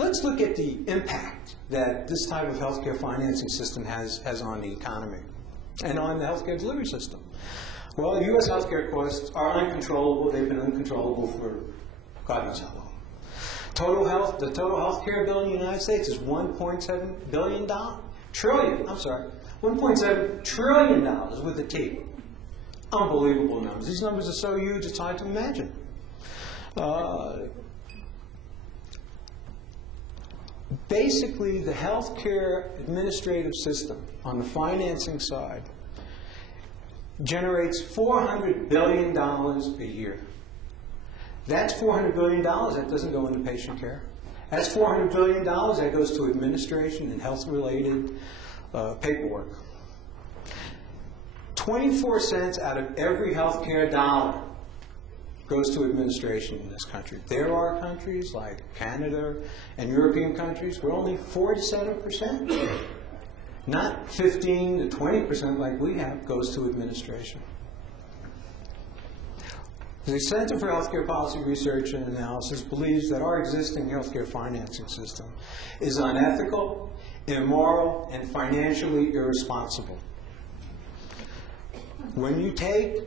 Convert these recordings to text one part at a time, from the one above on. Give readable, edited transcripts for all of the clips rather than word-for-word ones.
Let's look at the impact that this type of healthcare financing system has on the economy and on the healthcare delivery system. Well, U.S. healthcare costs are uncontrollable. They've been uncontrollable for God knows how long. The total healthcare bill in the United States is $1.7 trillion with a T. Unbelievable numbers. These numbers are so huge it's hard to imagine. Basically, the healthcare administrative system on the financing side generates $400 billion a year. That's $400 billion that doesn't go into patient care. That's $400 billion that goes to administration and health-related paperwork. 24 cents out of every healthcare dollar goes to administration in this country. There are countries like Canada and European countries where only 4 to 7%, not 15 to 20% like we have, goes to administration. The Center for Healthcare Policy Research and Analysis believes that our existing healthcare financing system is unethical, immoral, and financially irresponsible. When you take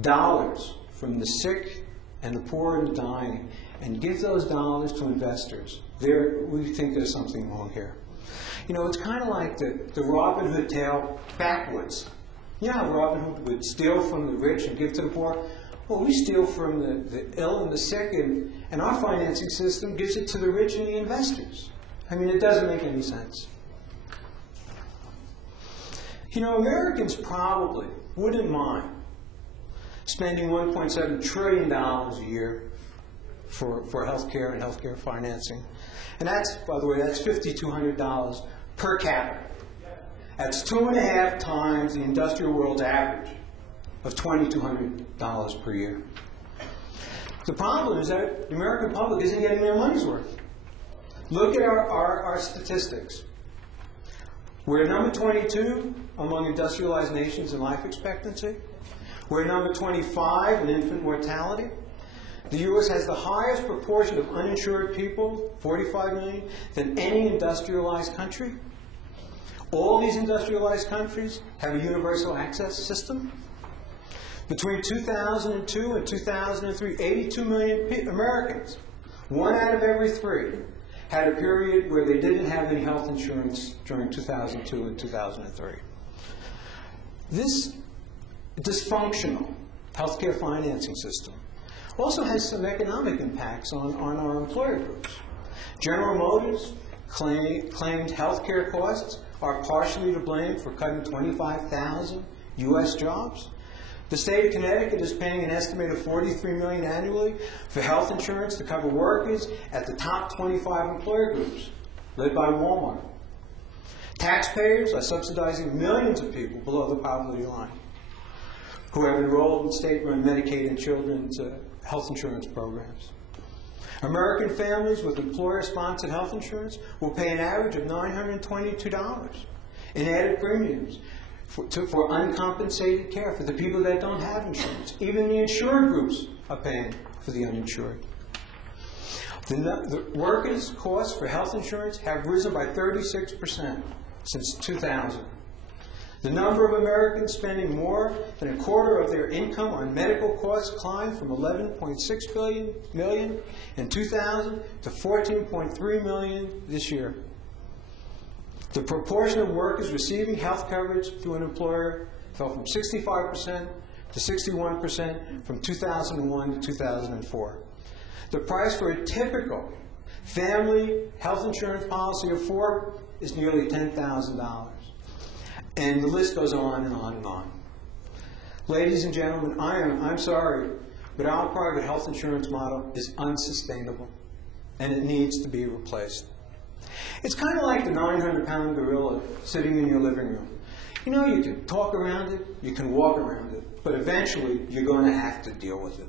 dollars from the sick and the poor and the dying and give those dollars to investors, we think there's something wrong here. You know, it's kind of like the Robin Hood tale backwards. You know how Robin Hood would steal from the rich and give to the poor? Well, we steal from the ill and the sick, and our financing system gives it to the rich and the investors. I mean, it doesn't make any sense. You know, Americans probably wouldn't mind spending $1.7 trillion a year for healthcare and healthcare financing. And that's, by the way, that's $5,200 per capita. That's 2.5 times the industrial world's average of $2,200 per year. The problem is that the American public isn't getting their money's worth. Look at our statistics. We're number 22 among industrialized nations in life expectancy. We're number 25 in infant mortality. The U.S. has the highest proportion of uninsured people, 45 million, than any industrialized country. All these industrialized countries have a universal access system. Between 2002 and 2003, 82 million Americans, 1 out of every 3, had a period where they didn't have any health insurance during 2002 and 2003. This dysfunctional healthcare financing system also has some economic impacts on our employer groups. General Motors claimed healthcare costs are partially to blame for cutting 25,000 U.S. jobs. The state of Connecticut is paying an estimated $43 million annually for health insurance to cover workers at the top 25 employer groups, led by Walmart. Taxpayers are subsidizing millions of people below the poverty line who have enrolled in state-run Medicaid and children's health insurance programs. American families with employer-sponsored health insurance will pay an average of $922 in added premiums for uncompensated care for the people that don't have insurance. Even the insured groups are paying for the uninsured. The workers' costs for health insurance have risen by 36% since 2000. The number of Americans spending more than a quarter of their income on medical costs climbed from 11.6 million in 2000 to 14.3 million this year. The proportion of workers receiving health coverage through an employer fell from 65% to 61% from 2001 to 2004. The price for a typical family health insurance policy of 4 is nearly $10,000. And the list goes on and on and on. Ladies and gentlemen, I'm sorry, but our private health insurance model is unsustainable, and it needs to be replaced. It's kind of like the 900-pound gorilla sitting in your living room. You know, you can talk around it, you can walk around it, but eventually you're going to have to deal with it.